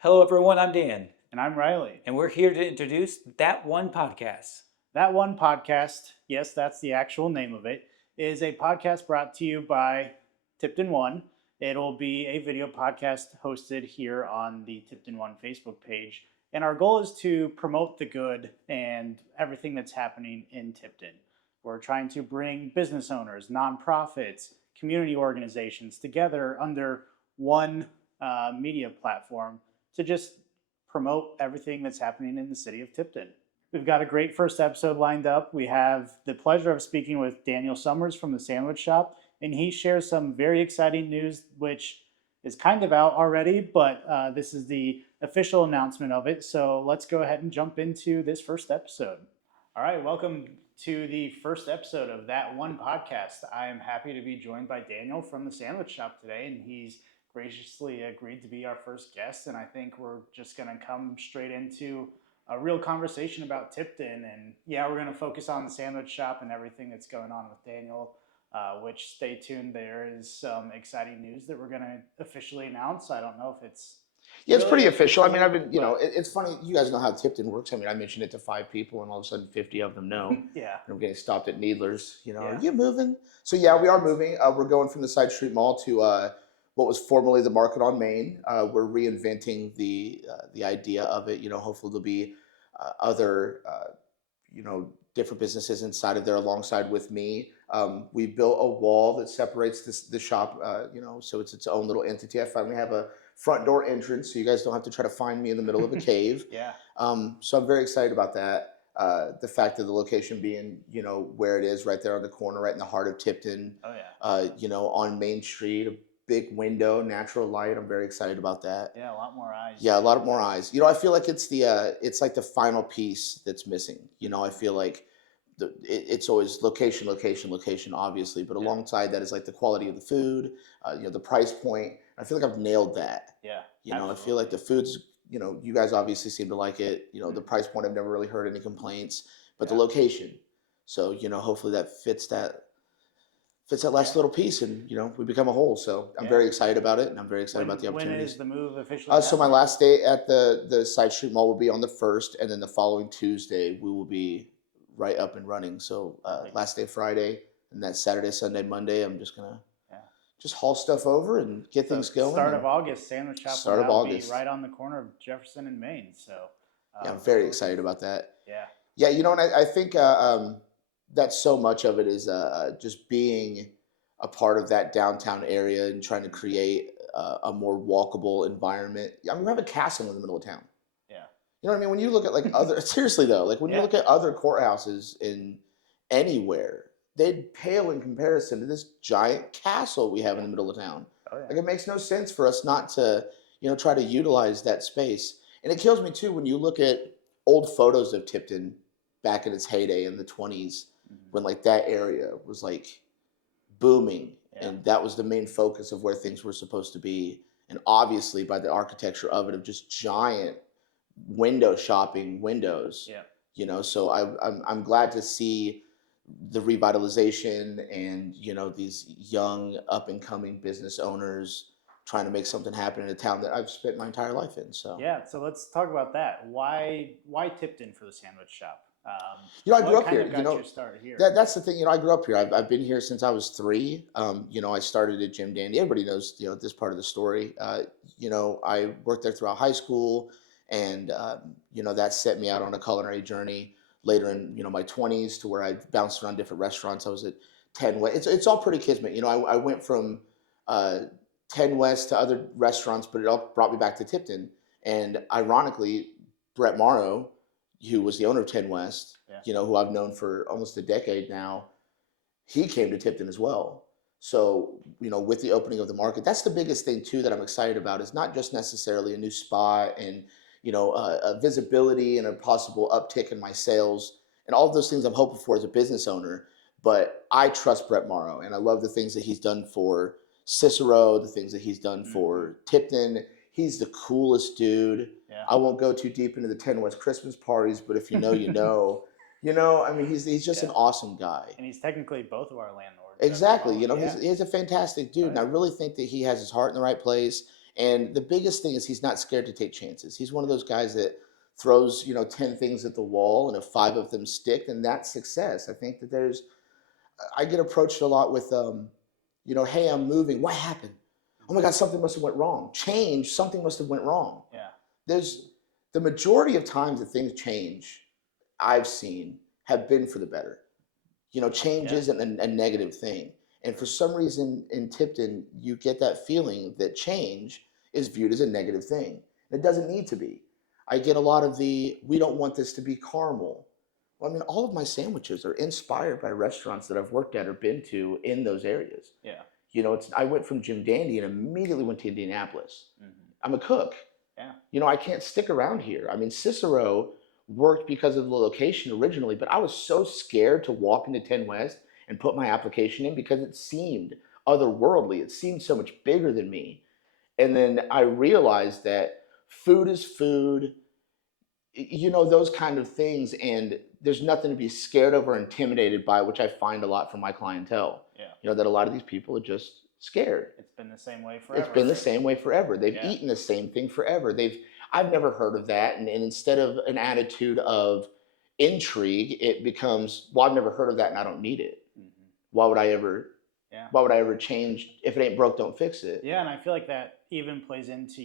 Hello, everyone. I'm Dan, And I'm Riley. and we're here to introduce That One Podcast. That One Podcast, yes, that's the actual name of it, is a podcast brought to you by Tipton ONE. It'll be a video podcast hosted here on the Tipton ONE Facebook page. And our goal is to promote the good and everything that's happening in Tipton. We're trying to bring business owners, nonprofits, community organizations together under one media platform to just promote everything that's happening in the city of Tipton. We've got a great first episode lined up. We have the pleasure of speaking with Daneul Summers from the Sandwich Shoppe, and he shares some very exciting news, which is kind of out already, but this is the official announcement of it. So let's go ahead and jump into this first episode. All right, welcome to the first episode of That One Podcast. I am happy to be joined by Daneul from the Sandwich Shoppe today, and he's graciously agreed to be our first guest. And I think we're just going to come straight into a real conversation about Tipton. And yeah, we're going to focus on the Sandwich Shoppe and everything that's going on with Daneul, which stay tuned. There is some exciting news that we're going to officially announce. I don't know if it's Yeah, it's pretty official. I mean, it's funny. You guys know how Tipton works. I mean, I mentioned it to 5 people, and all of a sudden 50 of them know. Yeah. And I'm getting stopped at Needler's. Yeah. Are you moving? So yeah, we are moving. We're going from the Side Street Mall to what was formerly the Market on Main. We're reinventing the idea of it. Hopefully there'll be other different businesses inside of there alongside with me. We built a wall that separates the shop. So it's its own little entity. I finally have a front door entrance, so you guys don't have to try to find me in the middle of a cave. Yeah. So I'm very excited about that. The fact of the location being, where it is, right there on the corner, right in the heart of Tipton. Oh yeah. On Main Street, a big window, natural light. I'm very excited about that. Yeah, a lot more eyes. Yeah, a lot more eyes. I feel like it's like the final piece that's missing. I feel like it's always location, location, location, obviously, but alongside that is like the quality of the food, the price point. I feel like I've nailed that. Yeah. I feel like the food's, you guys obviously seem to like it. The price point, I've never really heard any complaints, but the location. So, hopefully that fits that last little piece, and we become a whole. So I'm very excited about it, and I'm very excited about the opportunity. When is the move officially? So my last day at the Side Street Mall will be on the 1st, and then the following Tuesday we will be right up and running. So last day Friday, and that Saturday, Sunday, Monday, I'm just gonna just haul stuff over and get things going. Start of August, Sandwich Shoppe. Start of August, right on the corner of Jefferson and Main. So yeah, I'm very excited about that. Yeah. Yeah, and I think that so much of it is just being a part of that downtown area and trying to create a more walkable environment. I mean, we have a castle in the middle of town. Yeah. You know what I mean? When you look at like other, seriously though, like when you look at other courthouses in anywhere, they'd pale in comparison to this giant castle we have in the middle of town. Oh, yeah. Like it makes no sense for us not to, try to utilize that space. And it kills me too when you look at old photos of Tipton back in its heyday in the 20s, when like that area was like booming, and that was the main focus of where things were supposed to be. And obviously by the architecture of it, of just giant window shopping windows. Yeah. So I'm glad to see the revitalization and these young up and coming business owners trying to make something happen in a town that I've spent my entire life in. So yeah, so let's talk about that. Why Tipton for the Sandwich Shoppe? I grew up here. Got your start here? That's the thing. I grew up here. I've been here since I was 3. I started at Jim Dandy. Everybody knows this part of the story. I worked there throughout high school, and that set me out on a culinary journey later in my 20s, to where I bounced around different restaurants. I was at 10 West. It's all pretty kismet. I went from 10 West to other restaurants, but it all brought me back to Tipton. And ironically, Brett Morrow, who was the owner of 10 West, who I've known for almost a decade now, he came to Tipton as well. So, with the opening of the market, that's the biggest thing too that I'm excited about, is not just necessarily a new spot and, a visibility and a possible uptick in my sales and all of those things I'm hoping for as a business owner, but I trust Brett Morrow, and I love the things that he's done for Cicero, the things that he's done for Tipton. He's the coolest dude. Yeah. I won't go too deep into the 10 West Christmas parties, but if you know, you know. I mean, he's just an awesome guy. And he's technically both of our landlords. Exactly. Yeah. He's a fantastic dude. And I really think that he has his heart in the right place. And the biggest thing is he's not scared to take chances. He's one of those guys that throws, 10 things at the wall, and if 5 of them stick, then that's success. I think that I get approached a lot with, hey, I'm moving. What happened? Oh my God, something must have went wrong. Change, something must have went wrong. Yeah. There's the majority of times that things change, I've seen, have been for the better. Change isn't a negative thing. And for some reason in Tipton, you get that feeling that change is viewed as a negative thing. It doesn't need to be. I get a lot of we don't want this to be caramel. Well, I mean, all of my sandwiches are inspired by restaurants that I've worked at or been to in those areas. Yeah. I went from Jim Dandy and immediately went to Indianapolis. I'm a cook. Yeah. I can't stick around here. I mean, Cicero worked because of the location originally, but I was so scared to walk into 10 West and put my application in because it seemed otherworldly. It seemed so much bigger than me. And then I realized that food is food, those kind of things. And there's nothing to be scared of or intimidated by, which I find a lot from my clientele. Yeah. That a lot of these people are just scared. It's been the same way forever. It's been the same way forever. They've eaten the same thing forever. I've never heard of that. And instead of an attitude of intrigue, it becomes, well, I've never heard of that and I don't need it. Why would I ever change? If it ain't broke, don't fix it. Yeah, and I feel like that even plays into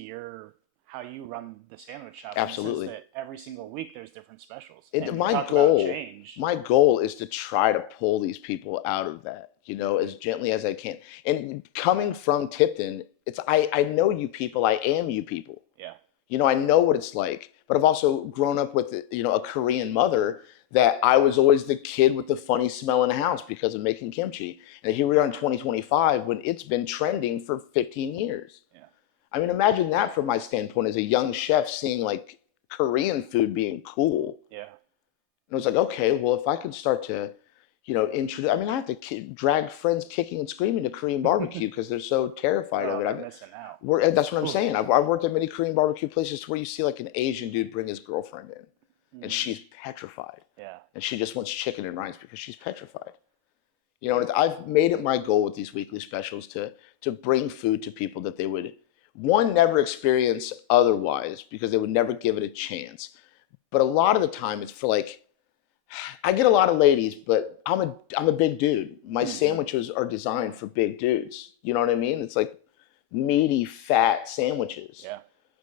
how you run the sandwich shop. Absolutely. That every single week there's different specials. My goal is to try to pull these people out of that, as gently as I can. And coming from Tipton, I know you people. I am you people. Yeah. I know what it's like, but I've also grown up with, a Korean mother that I was always the kid with the funny smell in the house because of making kimchi. And here we are in 2025 when it's been trending for 15 years. Yeah. I mean, imagine that from my standpoint as a young chef seeing like Korean food being cool. Yeah. And I was like, okay, well, if I could start to, introduce, I have to drag friends kicking and screaming to Korean barbecue because they're so terrified of it. I'm missing out. That's what I'm saying. I've worked at many Korean barbecue places where you see like an Asian dude bring his girlfriend in and she's petrified. Yeah. And she just wants chicken and rice because she's petrified. And I've made it my goal with these weekly specials to bring food to people that they would, one, never experience otherwise because they would never give it a chance. But a lot of the time it's for like, I get a lot of ladies, but I'm a big dude. My sandwiches are designed for big dudes. You know what I mean? It's like meaty, fat sandwiches. Yeah.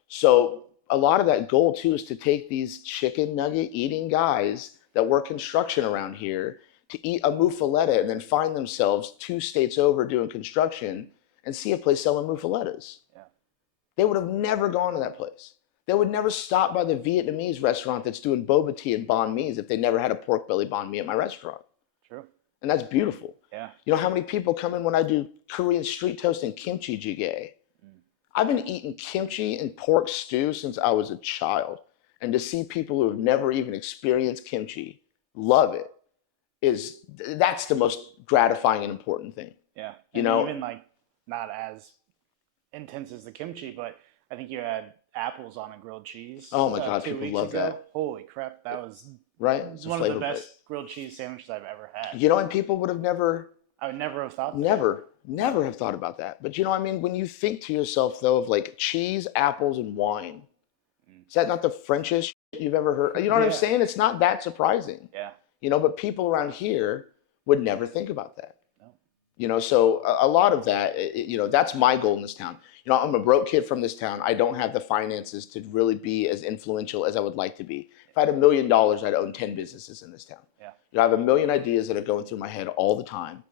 So a lot of that goal too is to take these chicken nugget eating guys that work construction around here to eat a muffaletta and then find themselves 2 states over doing construction and see a place selling muffalettas. Yeah. They would have never gone to that place. They would never stop by the Vietnamese restaurant that's doing boba tea and banh mi's if they never had a pork belly banh mi at my restaurant. True. And that's beautiful. Yeah. You know how many people come in when I do Korean street toast and kimchi jjigae? I've been eating kimchi and pork stew since I was a child. And to see people who have never even experienced kimchi love it, that's the most gratifying and important thing. Yeah. Even like not as intense as the kimchi, but I think you had apples on a grilled cheese. Oh my God, 2 people weeks love ago. that. Holy crap, that was right. It's one of the best grilled cheese sandwiches I've ever had. And people would have never. I would never have thought. Never have thought about that. But when you think to yourself though of like cheese, apples, and wine, is that not the Frenchest you've ever heard? You know what I'm saying? It's not that surprising. Yeah. But people around here would never think about that. No. So a lot of that, that's my goal in this town. I'm a broke kid from this town. I don't have the finances to really be as influential as I would like to be. If I had $1 million, I'd own 10 businesses in this town. Yeah. I have a million ideas that are going through my head all the time.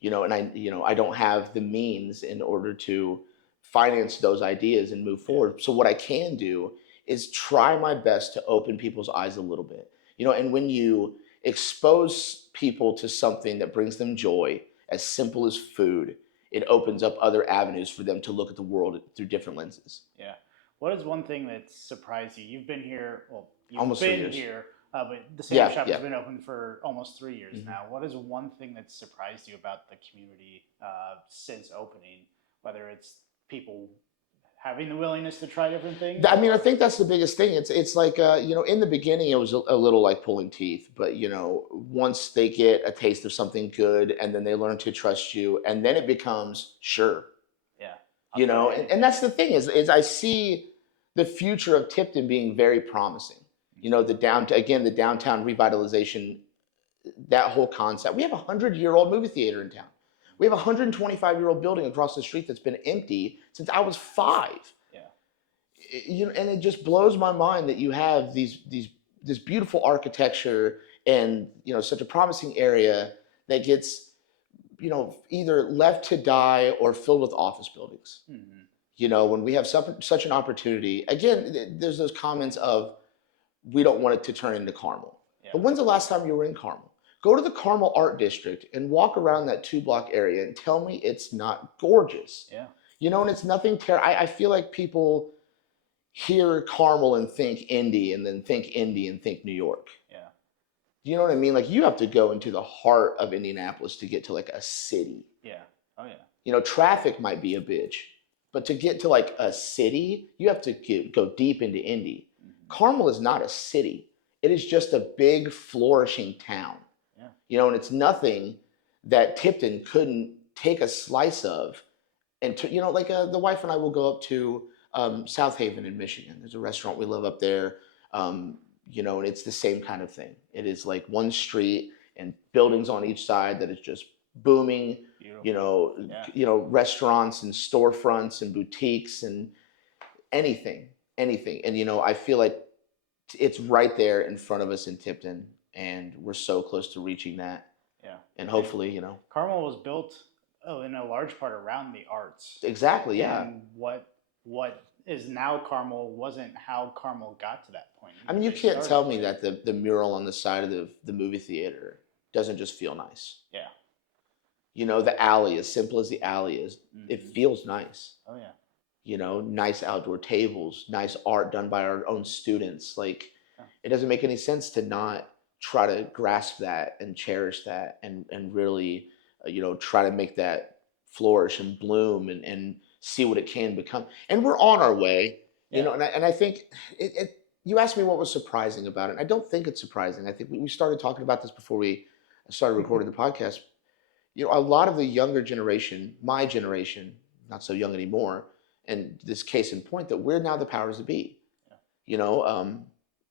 And I don't have the means in order to finance those ideas and move forward. So what I can do is try my best to open people's eyes a little bit. And when you expose people to something that brings them joy, as simple as food, it opens up other avenues for them to look at the world through different lenses. Yeah. What is one thing that surprised you? You've been here, almost 3 been years. here But the Sandwich Yeah, Shop has yeah. been open for almost 3 years Mhm. now. What is one thing that surprised you about the community since opening? Whether it's people having the willingness to try different things, I mean, I or think that's the biggest thing. It's like in the beginning it was a little like pulling teeth, but once they get a taste of something good and then they learn to trust you, and then it becomes sure. yeah, I'll try And anything. that's the thing is I see the future of Tipton being very promising. The downtown revitalization, that whole concept. We have a 100-year-old movie theater in town. We have a 125-year-old building across the street that's been empty since I was 5. Yeah, And it just blows my mind that you have this beautiful architecture and such a promising area that gets either left to die or filled with office buildings. mm-hmm. When we have such an opportunity, again, there's those comments of we don't want it to turn into Carmel. Yeah, But when's the last time you were in Carmel? Go to the Carmel Art District and walk around that 2 block area and tell me it's not gorgeous. yeah, And it's nothing terrible. I feel like people hear Carmel and think Indy, and then think Indy and think New York. yeah, You know what I mean? Like you have to go into the heart of Indianapolis to get to like a city. yeah. Oh yeah, Traffic might be a bitch, but to get to like a city, you have to go deep into Indy. mm-hmm. Carmel is not a city. It is just a big flourishing town. Yeah. And it's nothing that Tipton couldn't take a slice of. And the wife and I will go up to South Haven in Michigan. There's a restaurant we love up there. And it's the same kind of thing. It is like one street and buildings on each side that is just booming. Beautiful. Yeah. Restaurants and storefronts and boutiques and anything. And I feel like it's right there in front of us in Tipton, and we're so close to reaching that. Yeah. And hopefully, Carmel was built in a large part around the arts. exactly, yeah. And what is now Carmel wasn't how Carmel got to that point. I mean, you They can't started tell me with- that the mural on the side of the movie theater doesn't just feel nice. Yeah. The alley, as simple as the alley is, it Mhm. feels nice. Oh yeah. Nice outdoor tables, nice art done by our own students. Like, Yeah. it doesn't make any sense to not try to grasp that and cherish that and really, try to make that flourish and bloom and see what it can become. And we're on our way, Yeah. and I think you asked me what was surprising about it. I don't think it's surprising. I think we started talking about this before we started recording the podcast. A lot of the younger generation, my generation, not so young anymore, and this case in point that we're now the powers that be. Yeah.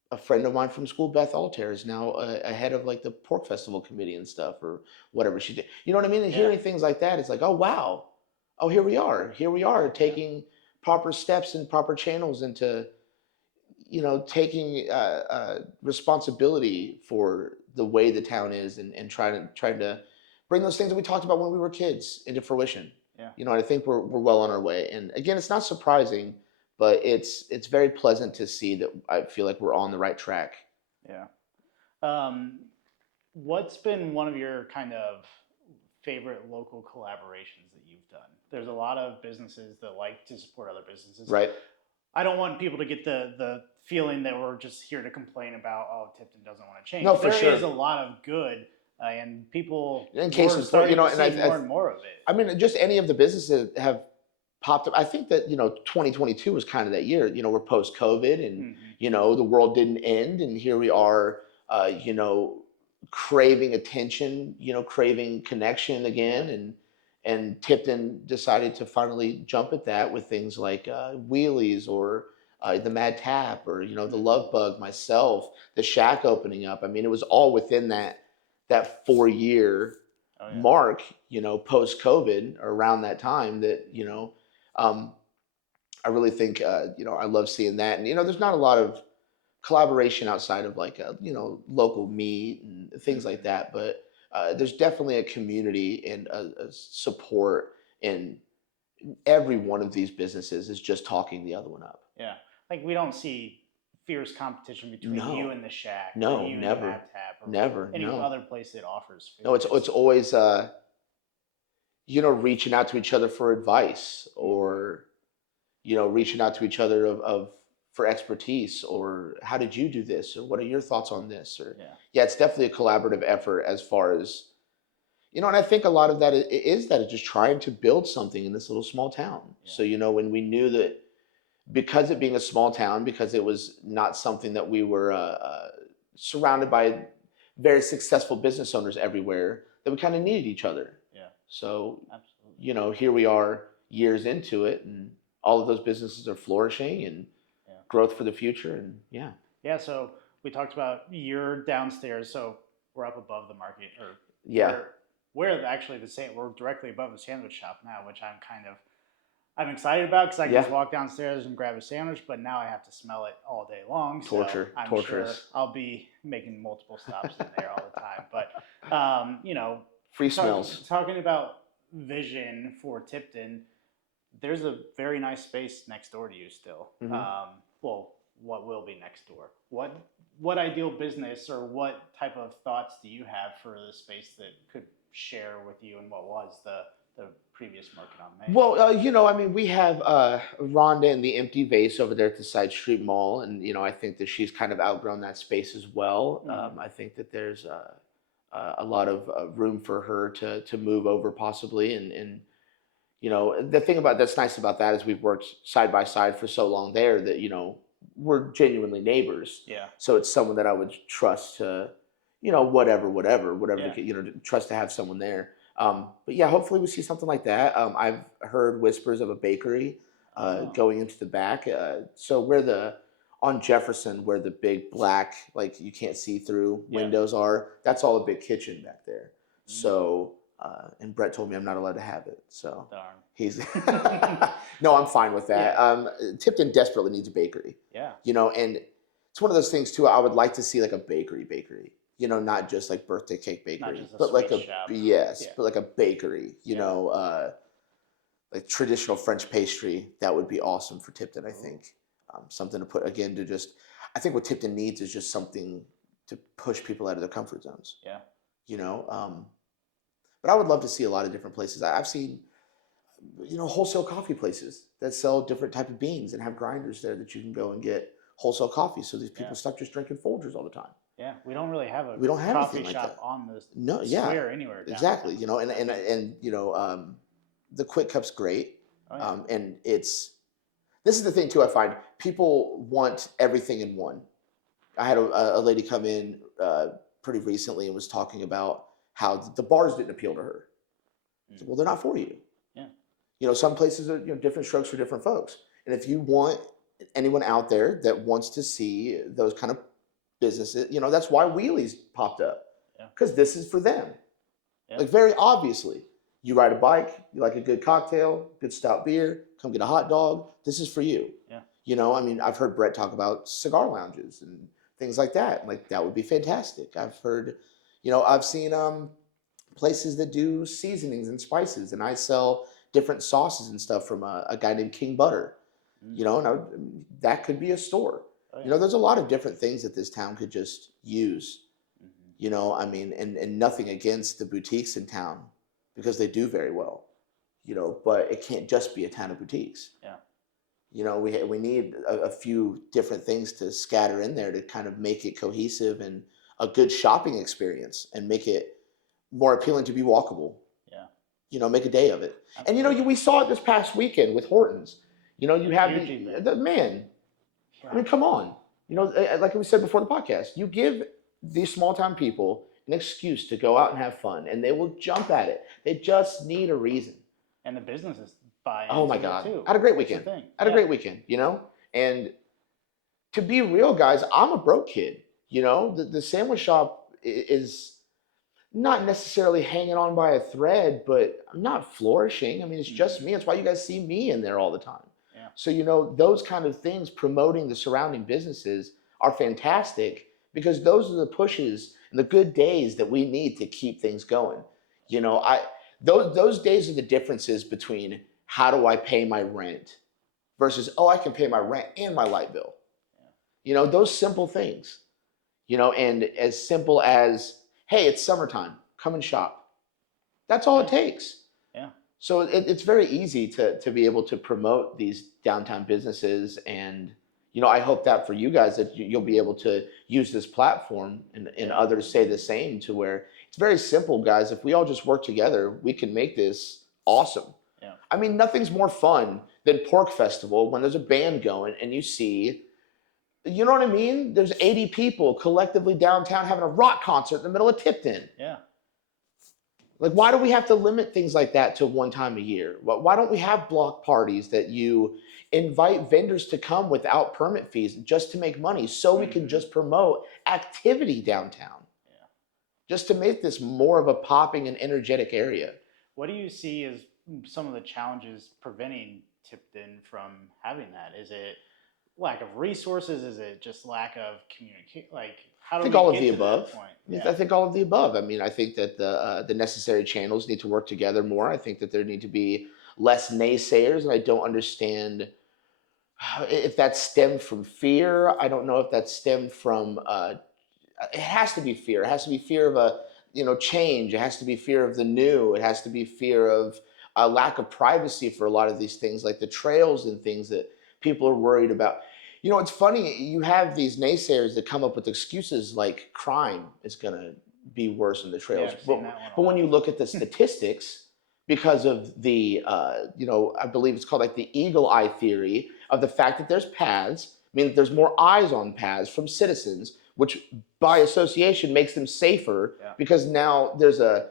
A friend of mine from school, Beth Altair, is now a head of like the pork festival committee and stuff, or whatever she did. You know what I mean? And Yeah. hearing things like that, it's like, oh wow, oh here we are taking proper steps and proper channels into, taking responsibility for the way the town is, and trying to bring those things that we talked about when we were kids into fruition. Yeah. And I think we're well on our way. And again, it's not surprising, but it's very pleasant to see that I feel like we're on the right track. Yeah. What's been one of your kind of favorite local collaborations that you've done? There's a lot of businesses that like to support other businesses. Right. I don't want people to get the feeling that we're just here to complain about, oh, Tipton doesn't want to change. No, for There sure. is a lot of good, and people In case are of, starting to and see more and more of it. I mean, just any of the businesses that have popped up. I think that 2022 was kind of that year. We're post COVID, and Mhm. the world didn't end, and here we are. Craving attention, craving connection again, and Tipton decided to finally jump at that with things like Wheelies, or the Mad Tap, or the Love Bug, myself, the Shack opening up. I mean, it was all within that 4 year Oh, yeah. mark, post COVID, or around that time that I really think I love seeing that. And there's not a lot of collaboration outside of like local meet and things like that, but there's definitely a community and a support, and every one of these businesses is just talking the other one up. Yeah. Like we don't see fierce competition between No. you and the Shack. or No, you and never. the Mad Tap, or Never, any no. other place that offers food. No, it's always reaching out to each other for advice, or reaching out to each other of for expertise, or how did you do this, or what are your thoughts on this, or Yeah. yeah, it's definitely a collaborative effort as far as and I think a lot of that is that it's just trying to build something in this little small town. Yeah. So when we knew that because it being a small town, because it was not something that we were surrounded by very successful business owners everywhere, that we kind of needed each other. Yeah. So, Absolutely. here we are years into it, and all of those businesses are flourishing and Yeah. growth for the future. And yeah. Yeah. So we talked about you're downstairs, so we're up above the market, or Yeah. we're actually we're directly above the sandwich shop now, which I'm excited about because I can just walk downstairs and grab a sandwich, but now I have to smell it all day long. Torture. So I'm Torturous. sure I'll be making multiple stops in there all the time. But Free smells. talking about vision for Tipton, there's a very nice space next door to you still. Mhm. Well, what will be next door? What ideal business or what type of thoughts do you have for the space that could share with you, and what was the previous market on Main? Well, I mean, we have Rhonda and the Empty Vase over there at the Side Street Mall, and I think that she's kind of outgrown that space as well. Mhm. I think that there's a lot of room for her to move over possibly, and the thing about that's nice about that is we've worked side by side for so long there that we're genuinely neighbors. Yeah. So it's someone that I would trust to, whatever, Yeah. trust to have someone there. But yeah, hopefully we see something like that. I've heard whispers of a bakery Oh. going into the back. So where on Jefferson, where the big black, like you can't see through Yeah. windows are, that's all a big kitchen back there. Mm. So, and Brett told me I'm not allowed to have it. So Darn. he's, no, I'm fine with that. Yeah. Tipton desperately needs a bakery, Yeah. and it's one of those things too. I would like to see like a bakery, not just like birthday cake Not bakery, just a but like sweet a, shop. yes, Yeah. but like a bakery, Yeah. like traditional French pastry. That would be awesome for Tipton, I Ooh. think. Something to put again to just, I think what Tipton needs is just something to push people out of their comfort zones. Yeah. But I would love to see a lot of different places. I've seen, wholesale coffee places that sell different type of beans and have grinders there that you can go and get wholesale coffee. So these people Yeah. stop just drinking Folgers all the time. Yeah. We don't really have We don't have coffee anything like shop that. on the No, yeah, square anywhere. exactly. Downtown. And the Quick Cup's great. Oh, yeah. And this is the thing too. I find people want everything in one. I had a lady come in pretty recently and was talking about how the bars didn't appeal to her. I said, well, they're not for you. Yeah. Some places are different strokes for different folks. And if you want anyone out there that wants to see those kind of businesses, that's why Wheelie's popped up. Yeah. Because this is for them. Yeah. Like very obviously, you ride a bike, you like a good cocktail, good stout beer, come get a hot dog. This is for you. Yeah. I mean, I've heard Brett talk about cigar lounges and things like that. Like that would be fantastic. I've heard, I've seen places that do seasonings and spices, and I sell different sauces and stuff from a guy named King Butter. And that could be a store. Oh, yeah. There's a lot of different things that this town could just use. Mhm. I mean, and nothing against the boutiques in town because they do very well. But it can't just be a town of boutiques. Yeah. We need a few different things to scatter in there to kind of make it cohesive and a good shopping experience and make it more appealing to be walkable. Yeah. Make a day of it. Absolutely. And we saw it this past weekend with Hortons. You have Huge the event. man. Yeah. I mean, come on. Like we said before the podcast, you give these small town people an excuse to go out and have fun, and they will jump at it. They just need a reason. And the businesses buy Oh my into it, God. too. I had a great That's the weekend. thing. I had a Yeah. great weekend, And to be real, guys, I'm a broke kid. The sandwich shop is not necessarily hanging on by a thread, but I'm not flourishing. I mean, it's just me. That's why you guys see me in there all the time. Yeah. So, those kind of things promoting the surrounding businesses are fantastic because those are the pushes and the good days that we need to keep things going. Those days are the differences between how do I pay my rent versus, oh, I can pay my rent and my light bill. Those simple things, and as simple as, hey, it's summertime, come and shop. That's all it takes. Yeah. So it's very easy to be able to promote these downtown businesses and, I hope that for you guys that you'll be able to use this platform and others say the same, to where it's very simple, guys. If we all just work together, we can make this awesome. Yeah. I mean, nothing's more fun than Pork Festival when there's a band going and you see, you know what I mean? There's 80 people collectively downtown having a rock concert in the middle of Tipton. Yeah. Like, why do we have to limit things like that to one time a year? Why don't we have block parties that you invite vendors to come without permit fees just to make money, so we can just promote activity downtown? Yeah. Just to make this more of a popping and energetic area. What do you see as some of the challenges preventing Tipton from having that? Is it lack of resources? Is it just lack of communication? Like, how do I think we all get of the to that above. point? I think all of the above. I mean, I think that the necessary channels need to work together more. I think that there need to be less naysayers, and I don't understand if that stemmed from fear. I don't know if that stemmed from. It has to be fear. It has to be fear of a change. It has to be fear of the new. It has to be fear of a lack of privacy for a lot of these things, like the trails and things that people are worried about. It's funny. You have these naysayers that come up with excuses like crime is going to be worse in the trails. I've seen that one a But when lot. you look at the statistics, because of the, I believe it's called like the eagle eye theory of the fact that there's paths, I mean, there's more eyes on paths from citizens, which by association makes them safer, Yeah. because now there's a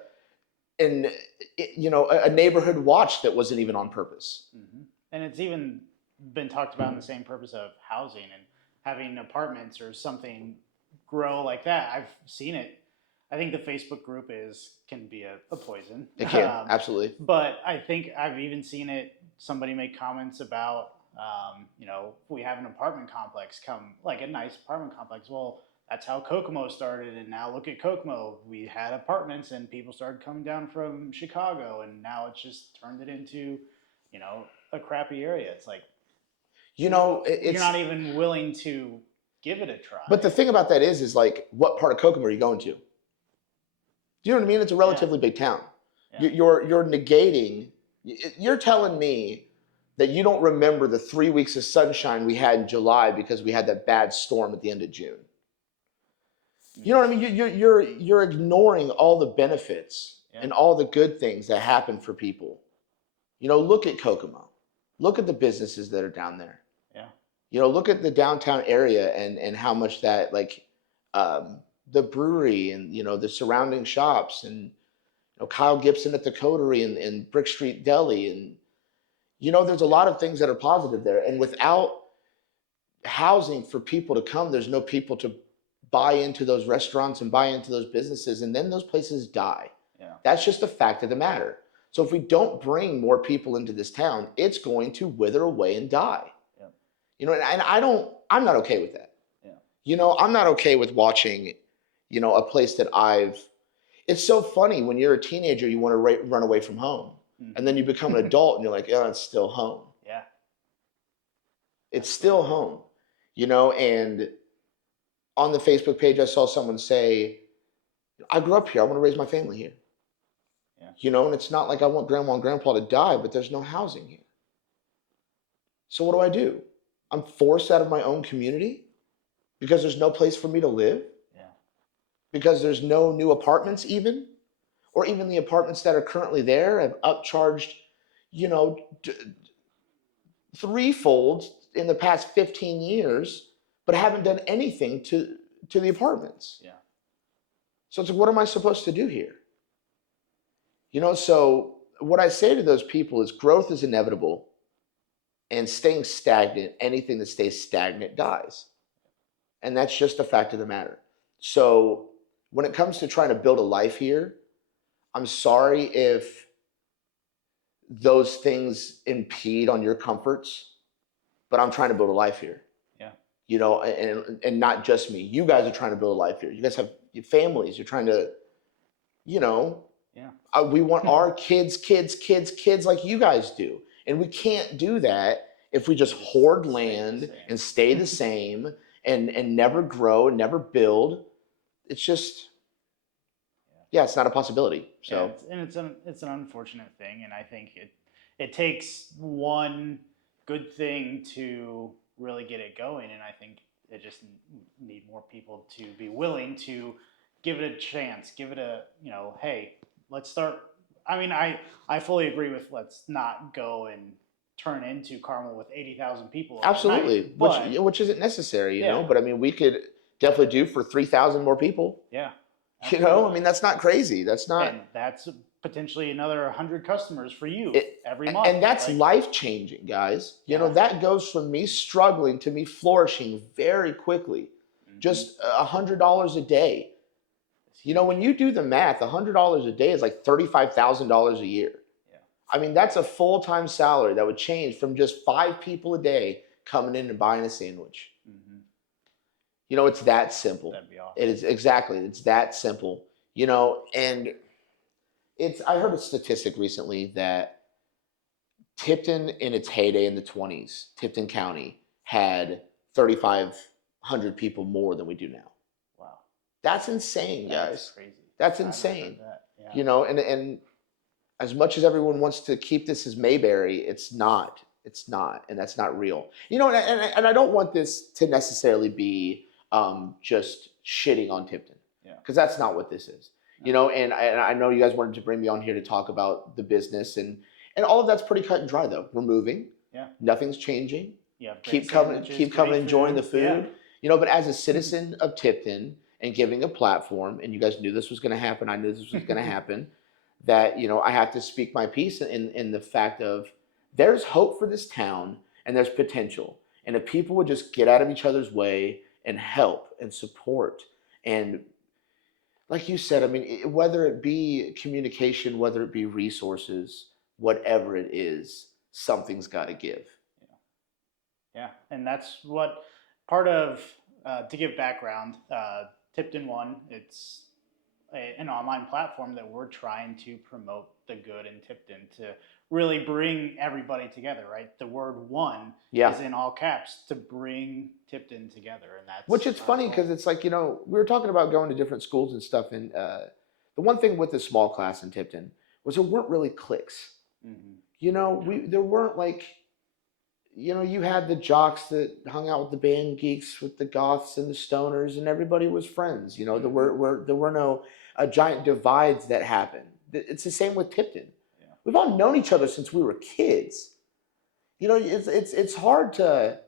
neighborhood watch that wasn't even on purpose. Mm-hmm. And it's even been talked about in the same purpose of housing and having apartments or something grow like that. I've seen it. I think the Facebook group can be a poison. It can, absolutely. But I think I've even seen it. Somebody make comments about, we have an apartment complex come, like a nice apartment complex. Well, that's how Kokomo started, and now look at Kokomo. We had apartments, and people started coming down from Chicago, and now it's just turned it into, a crappy area. It's like, you're not even willing to give it a try. But the thing about that is like, what part of Kokomo are you going to? Do you know what I mean? It's a relatively big town. Yeah. You're negating. You're telling me that you don't remember the 3 weeks of sunshine we had in July because we had that bad storm at the end of June. You know what I mean? You're ignoring all the benefits and all the good things that happen for people. Look at Kokomo. Look at the businesses that are down there. Yeah. Look at the downtown area and how much that, like, the brewery and the surrounding shops, and Kyle Gibson at the Coterie and Brick Street Deli, and there's a lot of things that are positive there. And without housing for people to come, there's no people to buy into those restaurants and buy into those businesses, and then those places die. Yeah. That's just the fact of the matter. So if we don't bring more people into this town, it's going to wither away and die. Yeah. And I'm not okay with that. Yeah. I'm not okay with watching, a place that it's so funny when you're a teenager, you want to run away from home. Mm-hmm. And then you become an adult and you're like, oh, it's still home. Yeah. It's still home, and on the Facebook page, I saw someone say, I grew up here. I want to raise my family here. Yeah. And it's not like I want grandma and grandpa to die, but there's no housing here. So what do? I'm forced out of my own community because there's no place for me to live. Yeah. Because there's no new apartments even, or even the apartments that are currently there have upcharged, threefold in the past 15 years, but haven't done anything to the apartments. Yeah. So it's like, what am I supposed to do here? So what I say to those people is growth is inevitable, and staying stagnant, anything that stays stagnant dies. And that's just a fact of the matter. So when it comes to trying to build a life here, I'm sorry if those things impede on your comforts, but I'm trying to build a life here. Yeah. And not just me. You guys are trying to build a life here. You guys have families. You're trying to, yeah. We want our kids like you guys do. And we can't do that if we just hoard land and stay the same and never grow and never build. It's just, it's not a possibility. So it's an unfortunate thing, and I think it takes one good thing to really get it going. And I think it just need more people to be willing to give it a chance, give it a, hey, let's start. I mean, I fully agree with let's not go and turn into Carmel with 80,000 people Absolutely, overnight. But which isn't necessary, yeah, But I mean, we could definitely do for 3,000 more people. yeah, I mean, that's not crazy. That's not. and that's potentially another 100 customers for you It, every month. and that's life changing, guys. Yeah. That goes from me struggling to me flourishing very quickly. Just $100 a day. When you do the math, $100 a day is like $35,000 a year. Yeah. I mean, that's a full-time salary that would change from just 5 people a day coming in and buying a sandwich. It's that simple. That'd be awesome. It is exactly. It's that simple. And I heard a statistic recently that Tipton in its heyday in the 20s, Tipton County had 3,500 people more than we do now. Wow. That's insane, guys. That's crazy. That's insane. That. Yeah. And as much as everyone wants to keep this as Mayberry, it's not. It's not, and that's not real. And I don't want this to necessarily be just shitting on Tipton, because that's not what this is. And I know you guys wanted to bring me on here to talk about the business, and all of that's pretty cut and dry though. We're moving. Yeah. Nothing's changing. Yeah. Keep coming, enjoying the food. Yeah. But as a citizen of Tipton and giving a platform, and you guys knew this was going to happen. I knew this was going to happen. That I have to speak my piece in the fact of there's hope for this town and there's potential, and if people would just get out of each other's way and help and support, and like you said, I mean, whether it be communication, whether it be resources, whatever it is, something's got to give. Yeah, and that's what part of, to give background, Tipton ONE, it's an online platform that we're trying to promote the good in Tipton, to really bring everybody together, right? The word one is in all caps, to bring Tipton together. And that's which it's funny because it's like, we were talking about going to different schools and stuff. And the one thing with the small class in Tipton was there weren't really cliques. There weren't like, you had the jocks that hung out with the band geeks, with the goths and the stoners, and everybody was friends. There were no giant divides that happened. It's the same with Tipton. We've all known each other since we were kids. It's hard to.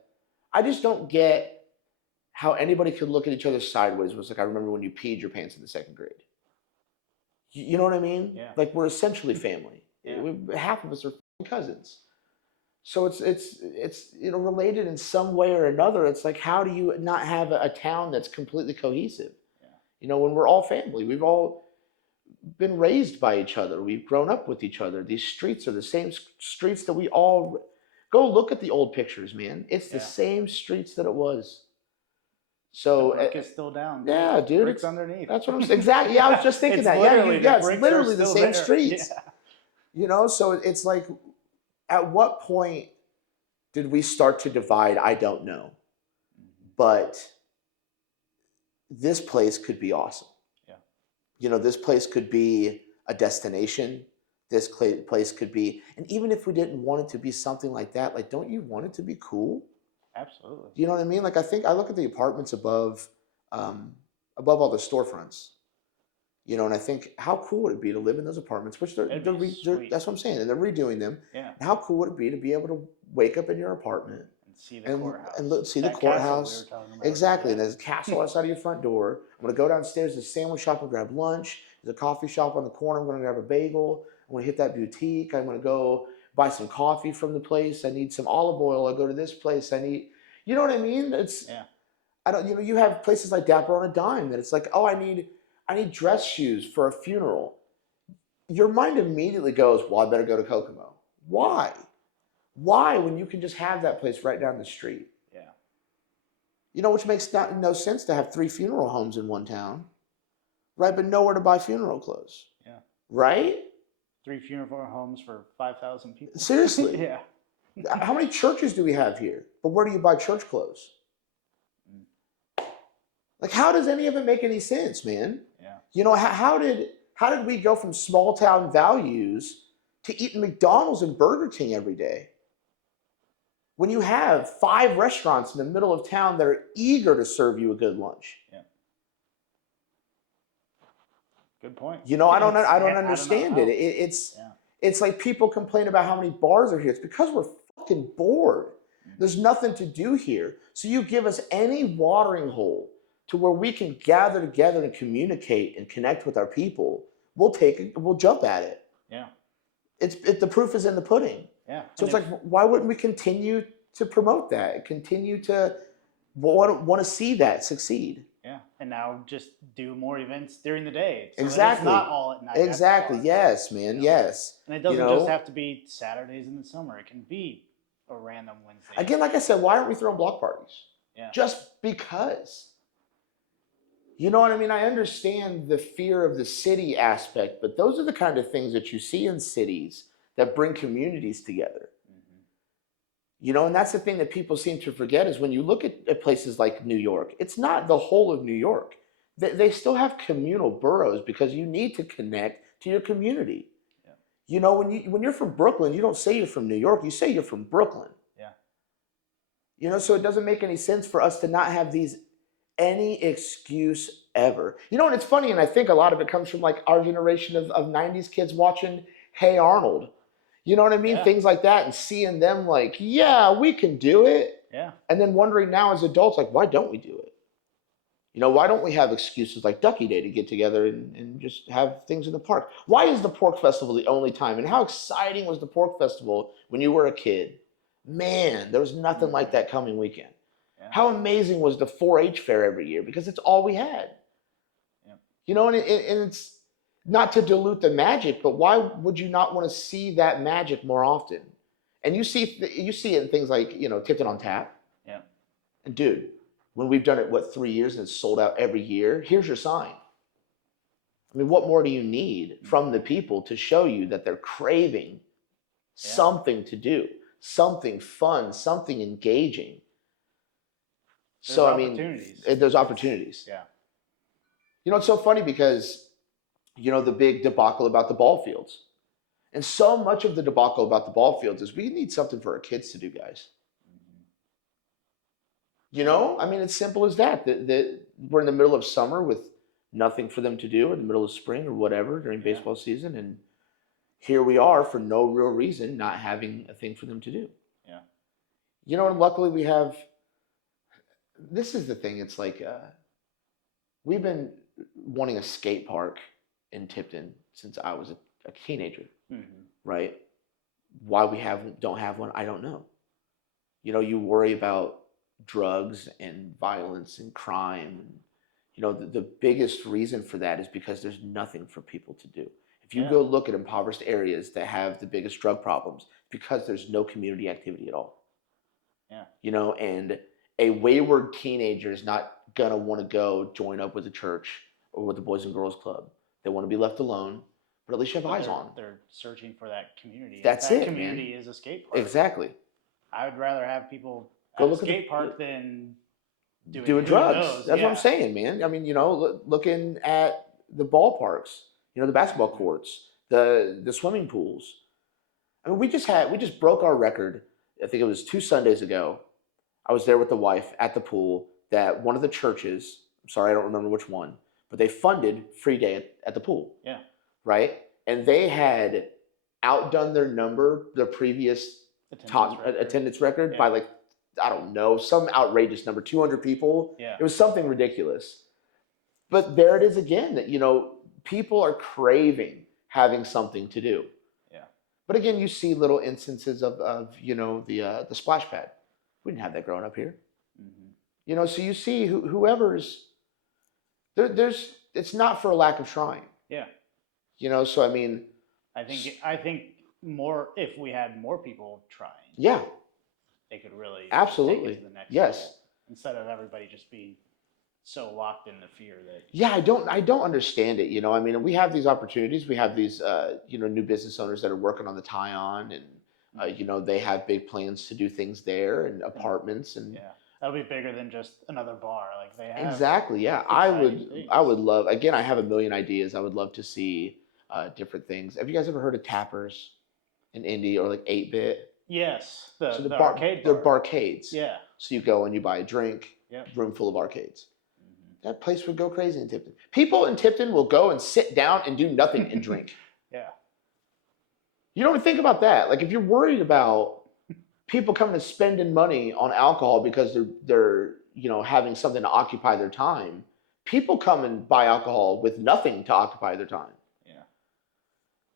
I just don't get how anybody could look at each other sideways. It was like, I remember when you peed your pants in the 2nd grade. You know what I mean? Yeah. Like, we're essentially family. Yeah. Half of us are cousins. So it's related in some way or another. It's like, how do you not have a town that's completely cohesive? Yeah. When we're all family, we've all been raised by each other. We've grown up with each other. These streets are the same streets that we all go look at the old pictures, man. It's the same streets that it was. So the brick is still down. Yeah, dude. Bricks underneath. That's what I'm saying. Exactly. Yeah, I was just thinking that. It's literally the same streets. Yeah. So it's like, at what point did we start to divide? I don't know. But this place could be awesome. This place could be a destination. This place could be, and even if we didn't want it to be something like that, like, don't you want it to be cool? Absolutely. You know what I mean? Like, I look at the apartments above all the storefronts, and I think, how cool would it be to live in those apartments, which they're that's what I'm saying, and they're redoing them. Yeah. And how cool would it be to be able to wake up in your apartment see the courthouse. And see the courthouse. Exactly. And there's a castle outside of your front door. I'm going to go downstairs to the Sandwich Shoppe and grab lunch. There's a coffee shop on the corner. I'm going to grab a bagel. I'm going to hit that boutique. I'm going to go buy some coffee from the place. I need some olive oil. I go to this place. I need, you know what I mean? You have places like Dapper on a Dime that it's like, oh, I need dress shoes for a funeral. Your mind immediately goes, well, I better go to Kokomo. Why? Why, when you can just have that place right down the street? Yeah. Which makes no sense to have 3 funeral homes in one town, right? But nowhere to buy funeral clothes. Yeah. Right? 3 funeral homes for 5,000 people. Seriously. Yeah. How many churches do we have here? But where do you buy church clothes? Like, how does any of it make any sense, man? Yeah. How did we go from small town values to eating McDonald's and Burger King every day? when you have 5 restaurants in the middle of town that are eager to serve you a good lunch. Yeah. Good point. You know, I don't I don't know understand how. it. It's like people complain about how many bars are here. It's because we're fucking bored. There's nothing to do here. So you give us any watering hole to where we can gather together and communicate and connect with our people, we'll take it, we'll jump at it. Yeah. The proof is in the pudding. Yeah. So it's like, why wouldn't we continue to promote that? Continue to want to see that succeed? Yeah. And now just do more events during the day. So Exactly. That it's not all at night. Exactly. Yes, man. You know? Yes. And it doesn't just have to be Saturdays in the summer. It can be a random Wednesday. Again, like I said, why aren't we throwing block parties? Yeah. Just because. You know what I mean? I understand the fear of the city aspect, but those are the kind of things that you see in cities that bring communities together. Mm-hmm. You know, and that's the thing that people seem to forget is when you look at places like New York, it's not the whole of New York. They still have communal boroughs because you need to connect to your community. Yeah. You know, when you're from Brooklyn, you don't say you're from New York, you say you're from Brooklyn. Yeah. You know, so it doesn't make any sense for us to not have any excuse ever. You know, and it's funny, and I think a lot of it comes from like our generation of 90s kids watching Hey Arnold. You know what I mean? Yeah. Things like that, and seeing them like, yeah, we can do it. Yeah. And then wondering now as adults, like, why don't we do it? You know, why don't we have excuses like Ducky Day to get together and just have things in the park? Why is the Pork Festival the only time? And how exciting was the Pork Festival when you were a kid? Man, there was nothing like that coming weekend. Yeah. How amazing was the 4-H fair every year? Because it's all we had. Yeah. You know, and it's not to dilute the magic, but why would you not want to see that magic more often? And you see it in things like, you know, Tipton on Tap. Yeah. And dude, when we've done it, 3 years and it's sold out every year, here's your sign. I mean, what more do you need from the people to show you that they're craving something to do, something fun, something engaging? There's opportunities. There's opportunities. Yeah. You know, it's so funny because, you know, the big debacle about the ball fields. And so much of the debacle about the ball fields is we need something for our kids to do, guys. You know, I mean, it's simple as that. We're in the middle of summer with nothing for them to do, or in the middle of spring or whatever during baseball season. And here we are for no real reason not having a thing for them to do. Yeah. You know, and luckily we have, this is the thing. It's like we've been wanting a skate park in Tipton since I was a teenager, right? Why we don't have one, I don't know. You know, you worry about drugs and violence and crime. And, you know, the biggest reason for that is because there's nothing for people to do. If you go look at impoverished areas that have the biggest drug problems, because there's no community activity at all. Yeah. You know, and a wayward teenager is not going to want to go join up with a church or with the Boys and Girls Club. They want to be left alone, but at least you have eyes on. They're searching for that community. That's that it, community man. Is a skate park. Exactly. I would rather have people at a skate park than doing drugs. That's what I'm saying, man. I mean, you know, looking at the ballparks, you know, the basketball courts, the swimming pools. I mean, we just broke our record. I think it was 2 Sundays ago. I was there with the wife at the pool that one of the churches, I'm sorry, I don't remember which one, but they funded free day at the pool. Yeah. Right? And they had outdone their previous attendance record by like, I don't know, some outrageous number, 200 people. Yeah. It was something ridiculous. But there it is again, that, you know, people are craving having something to do. Yeah. But again, you see little instances of you know, the splash pad. We didn't have that growing up here. Mm-hmm. You know, so you see whoever's there's it's not for a lack of trying. Yeah. You know, so I mean, I think more if we had more people trying. Yeah. They could really absolutely take it to the next level, instead of everybody just being so locked in the fear that. Yeah, I don't understand it. You know, I mean, we have these opportunities. We have these you know, new business owners that are working on the tie-on, and you know, they have big plans to do things there and apartments and. Yeah. That'll be bigger than just another bar. Like they have. Exactly. Yeah. I would love, again, I have a million ideas. I would love to see different things. Have you guys ever heard of Tappers in Indy or like 8-Bit? Yes, So the arcade they're bar. barcades. Yeah. So you go and you buy a drink, Yep. room full of arcades. Mhm. That place would go crazy in Tipton. People in Tipton will go and sit down and do nothing and drink. Yeah. You don't think about that. Like if you're worried about people coming and spending money on alcohol because they're having something to occupy their time, people come and buy alcohol with nothing to occupy their time. Yeah.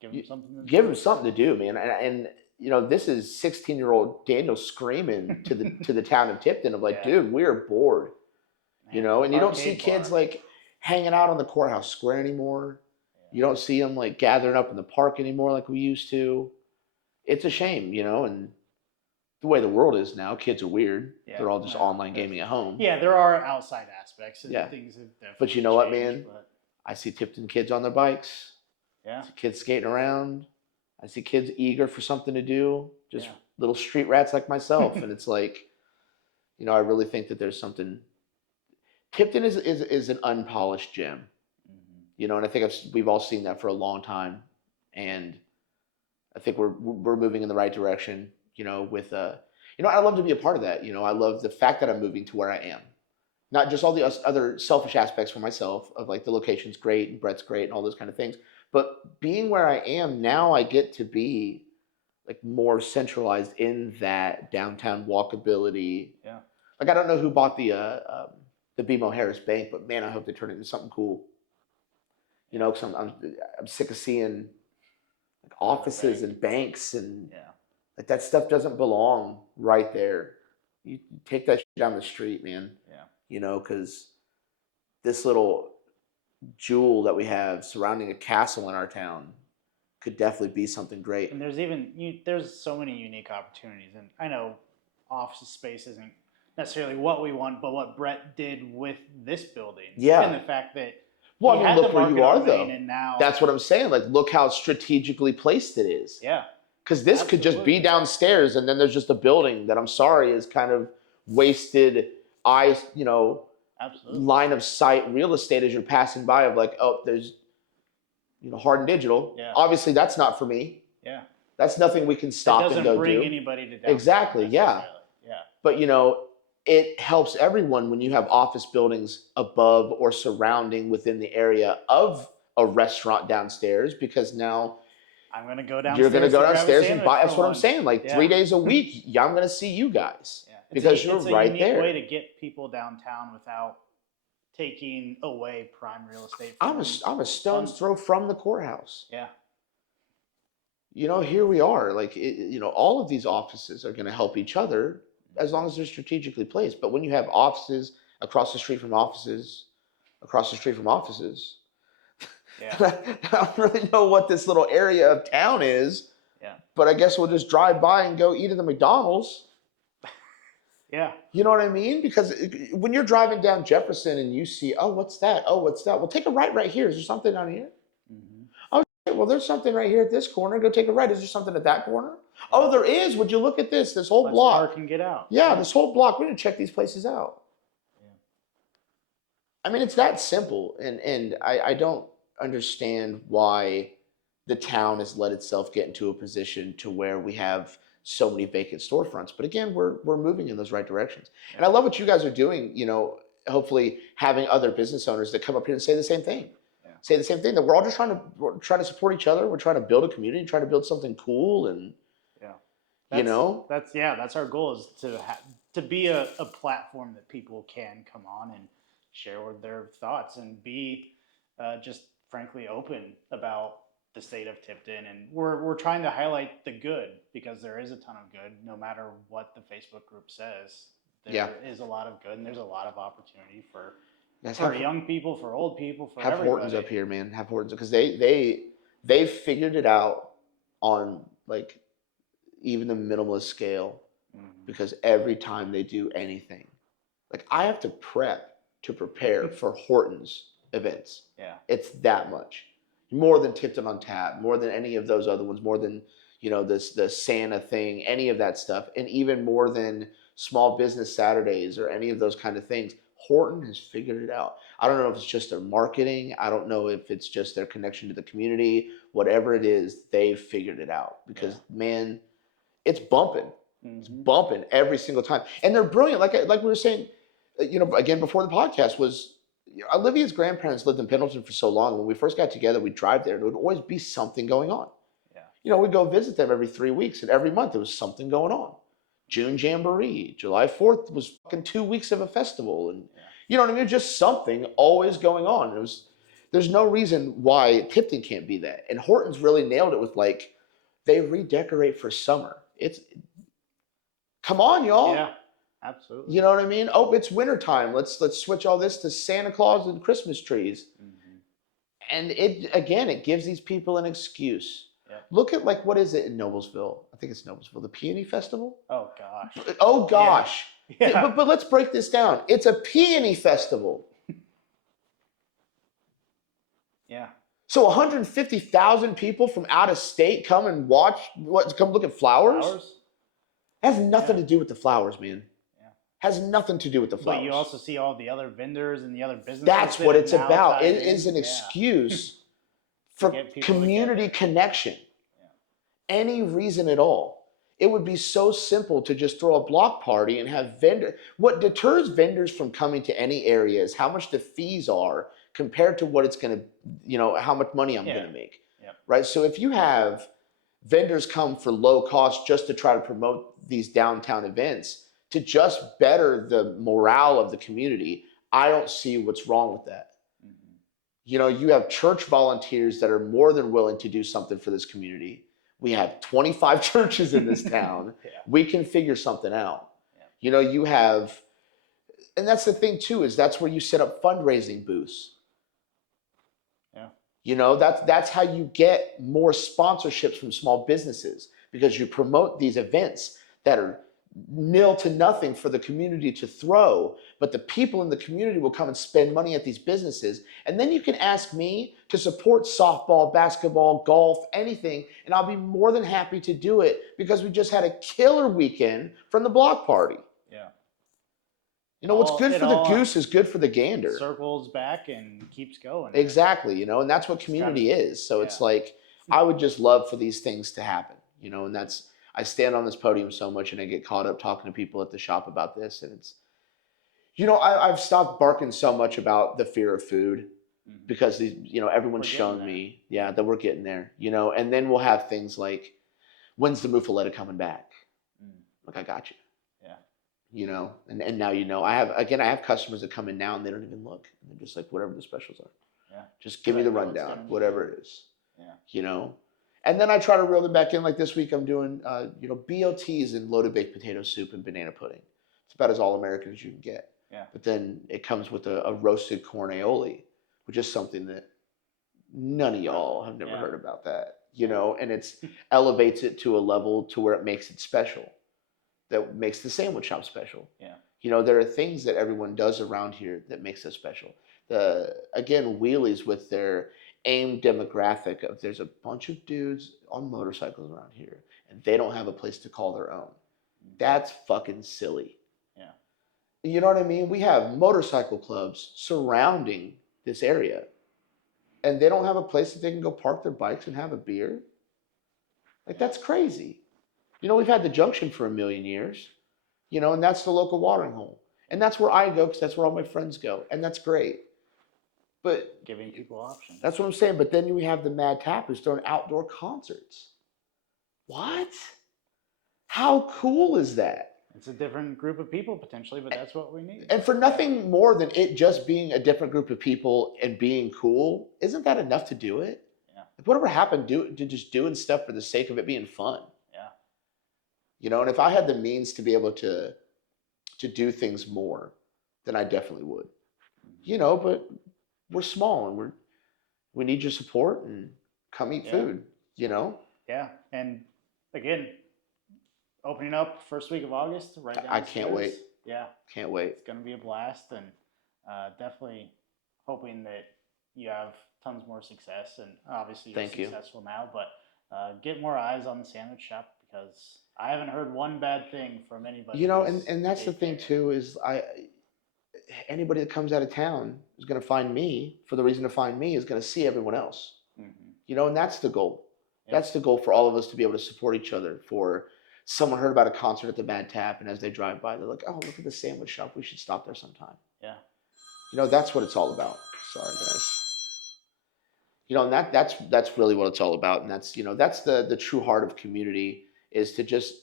Give them something to Give do. them something to do, man. And this is 16-year-old Daneul screaming to the town of Tipton of like, Yeah. dude, we're bored. Man, And you don't see arcade kids bar. like hanging out on the courthouse square anymore. Yeah. You don't see them like gathering up in the park anymore like we used to. It's a shame, and the way the world is now, kids are weird. Yeah. They're all just Well, online gaming at home. Yeah, there are outside aspects and Yeah. things have definitely But you know what, changed, man? but I see Tipton kids on their bikes. yeah. I see kids skating around. I see kids eager for something to do. Just Yeah. little street rats like myself. And it's like, I really think that there's something. Tipton is an unpolished gem. Mhm. And I think we've all seen that for a long time. And I think we're moving in the right direction, with I love to be a part of that. I love the fact that I'm moving to where I am. Not just all the other selfish aspects for myself of like the location's great and Brett's great and all those kind of things, but being where I am now, I get to be like more centralized in that downtown walkability. Yeah. Like I don't know who bought the BMO Harris Bank, but man, I hope they turn it into something cool. Because I'm sick of seeing like offices and banks and Yeah. like that stuff doesn't belong right there. You take that shit down the street, man. Yeah. Because this little jewel that we have surrounding a castle in our town could definitely be something great. And there's so many unique opportunities, and I know office space isn't necessarily what we want, but what Brett did with this building, Yeah. and the fact that Well, he I mean, had the look where you market are, on Main, though. and now That's what I'm saying. Like, look how strategically placed it is. yeah, Because this could just be Absolutely. downstairs, and then there's just a building that I'm sorry is kind of wasted eyes, absolutely. line of sight real estate as you're passing by of like, oh, there's, Hard and Digital. Yeah. Obviously, that's not for me. Yeah, That's nothing we can it stop and doesn't go bring do. anybody to downtown Exactly, yeah. necessarily. Yeah, But it helps everyone when you have office buildings above or surrounding within the area of a restaurant downstairs, because now I'm gonna go downstairs. you're going to go grab a downstairs and sandwich buy. for That's what I'm lunch. saying. Like Yeah. 3 days a week, I'm going to see you guys Yeah, because you're it's right a unique there. way to get people downtown without taking away prime real estate. I'm a stone's throw from the courthouse. Yeah, Here we are. Like, all of these offices are going to help each other as long as they're strategically placed. But when you have offices across the street from offices, across the street from offices, yeah, I don't really know what this little area of town is. yeah, But I guess we'll just drive by and go eat at the McDonald's. yeah. You know what I mean? Because when you're driving down Jefferson and you see, oh, what's that? Oh, what's that? Well, take a right here. Is there something down here? Mm-hmm. Oh, shit, well, there's something right here at this corner. Go take a right. Is there something at that corner? Oh, there is. Would you look at this? This whole Let's block. park and get out. Yeah, this whole block. We're going to check these places out. Yeah. I mean, it's that simple. And I don't understand why the town has let itself get into a position to where we have so many vacant storefronts. But again, we're moving in those right directions. And I love what you guys are doing, hopefully having other business owners that come up here and say the same thing. Yeah. Say the same thing, that we're all just we're trying to support each other. We're trying to build a community, trying to build something cool. And, that's our goal, is to be a platform that people can come on and share their thoughts and be just frankly open about the state of Tipton. And we're trying to highlight the good, because there is a ton of good, no matter what the Facebook group says. There is a lot of good, and there's a lot of opportunity for young people, for old people, for have everybody. Hortons up here, man. Have Hortons, because they figured it out on like even the minimalist scale. Mhm. Because every time they do anything, like I have to prepare for Hortons events. Yeah. It's that much more than Tipton on Tap, more than any of those other ones, more than the Santa thing, any of that stuff, and even more than Small Business Saturdays or any of those kind of things. Horton has figured it out. I don't know if it's just their marketing. I don't know if it's just their connection to the community. Whatever it is, they've figured it out. Because man, it's bumping. It's Mm-hmm. bumping every single time. And they're brilliant. Like we were saying, again, before the podcast was, Olivia's grandparents lived in Pendleton for so long. When we first got together, we'd drive there and there would always be something going on. Yeah. We'd go visit them every 3 weeks, and every month there was something going on. June Jamboree, July 4th was fucking 2 weeks of a festival. And you know what I mean? Just something always going on. There's no reason why Tipton can't be that. And Horton's really nailed it with like, they redecorate for summer. Come on, y'all. Yeah, absolutely. You know what I mean? Oh, it's wintertime. Let's switch all this to Santa Claus and Christmas trees. Mm-hmm. And it gives these people an excuse. Yeah. Look at what is it in Noblesville? I think it's Noblesville, the Peony Festival. Oh gosh. Oh gosh. Yeah. But let's break this down. It's a peony festival. Yeah. So 150,000 people from out of state come and come look at flowers? Has nothing to do with the flowers, man. Yeah. Has nothing to do with the flowers. But you also see all the other vendors and the other businesses. That's what it's about. It is an excuse for community connection. Yeah. Any reason at all. It would be so simple to just throw a block party and have vendors. What deters vendors from coming to any area is how much the fees are compared to what it's going to, how much money I'm going to make. Yeah. Right? So if you have vendors come for low cost just to try to promote these downtown events to just better the morale of the community, I don't see what's wrong with that. Mm-hmm. You have church volunteers that are more than willing to do something for this community. We have 25 churches in this town. Yeah. We can figure something out. Yeah. You have, and that's the thing too, is that's where you set up fundraising booths. Yeah. That's how you get more sponsorships from small businesses, because you promote these events that are nil to nothing for the community to throw, but the people in the community will come and spend money at these businesses. And then you can ask me to support softball, basketball, golf, anything, and I'll be more than happy to do it, because we just had a killer weekend from the block party. Yeah. What's good for the goose is good for the gander. Circles back and keeps going. Exactly, and that's what community is. So it's like, I would just love for these things to happen, and that's, I stand on this podium so much and I get caught up talking to people at the shop about this. And it's, I've stopped barking so much about the fear of food, because, everyone's shown me, that we're getting there, and then we'll have things like, when's the muffaletta coming back? Like, I got you. Yeah. And now, I have customers that come in now and they don't even look. And they're just like, whatever the specials are. Yeah. Just give me the rundown, whatever it is. Yeah. And then I try to reel them back in. Like this week, I'm doing, BLTs and loaded baked potato soup and banana pudding. It's about as all-American as you can get. Yeah. But then it comes with a roasted corn aioli, which is something that none of y'all have never heard about that, and it's elevates it to a level to where it makes it special. That makes the sandwich shop special. Yeah. There are things that everyone does around here that makes us special. Wheelies with their AIM demographic of, there's a bunch of dudes on motorcycles around here and they don't have a place to call their own. That's fucking silly. Yeah. You know what I mean? We have motorcycle clubs surrounding this area and they don't have a place that they can go park their bikes and have a beer. Like, that's crazy. We've had the Junction for 1,000,000 years, and that's the local watering hole. And that's where I go, because that's where all my friends go. And that's great. But giving people options. That's what I'm saying. But then we have the Mad Tap who's throwing outdoor concerts. What? How cool is that? It's a different group of people potentially, but that's what we need. And for nothing more than it just being a different group of people and being cool, isn't that enough to do it? Yeah. Like, whatever happened to just doing stuff for the sake of it being fun? Yeah. And if I had the means to be able to do things more, then I definitely would. But we're small and we need your support, and come eat food, Yeah. And again, opening up first week of August, right down I can't wait. Yeah. Can't wait. It's going to be a blast, and definitely hoping that you have tons more success, and obviously you're successful now, but get more eyes on the Sandwich Shop, because I haven't heard one bad thing from anybody. And that's the thing too, is anybody that comes out of town is going to find me, for the reason to find me is going to see everyone else. Mm-hmm. And that's the goal. Yeah. That's the goal for all of us, to be able to support each other, for someone heard about a concert at the Bad Tap, and as they drive by, they're like, "Oh, look at the Sandwich Shop. We should stop there sometime." Yeah. That's what it's all about. Sorry, guys. And that's really what it's all about, and that's the true heart of community, is to just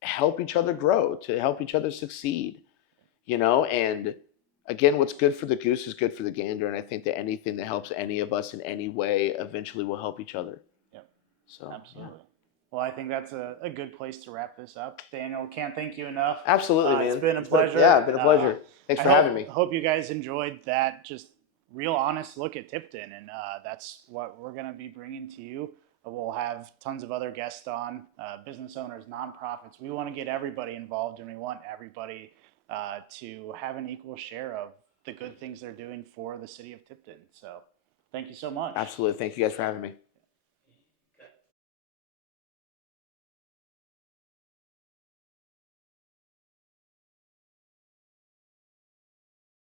help each other grow, to help each other succeed. And again, what's good for the goose is good for the gander, and I think that anything that helps any of us in any way eventually will help each other. Yep. So Absolutely. Yeah. Well, I think that's a good place to wrap this up. Daneul, can't thank you enough. Absolutely, man. It's been a pleasure. It's been a pleasure. Thanks for having me. Hope you guys enjoyed that just real honest look at Tipton, and that's what we're going to be bringing to you. We'll have tons of other guests on, business owners, nonprofits. We want to get everybody involved, and we want everybody to have an equal share of the good things they're doing for the city of Tipton. So thank you so much. Absolutely. Thank you guys for having me.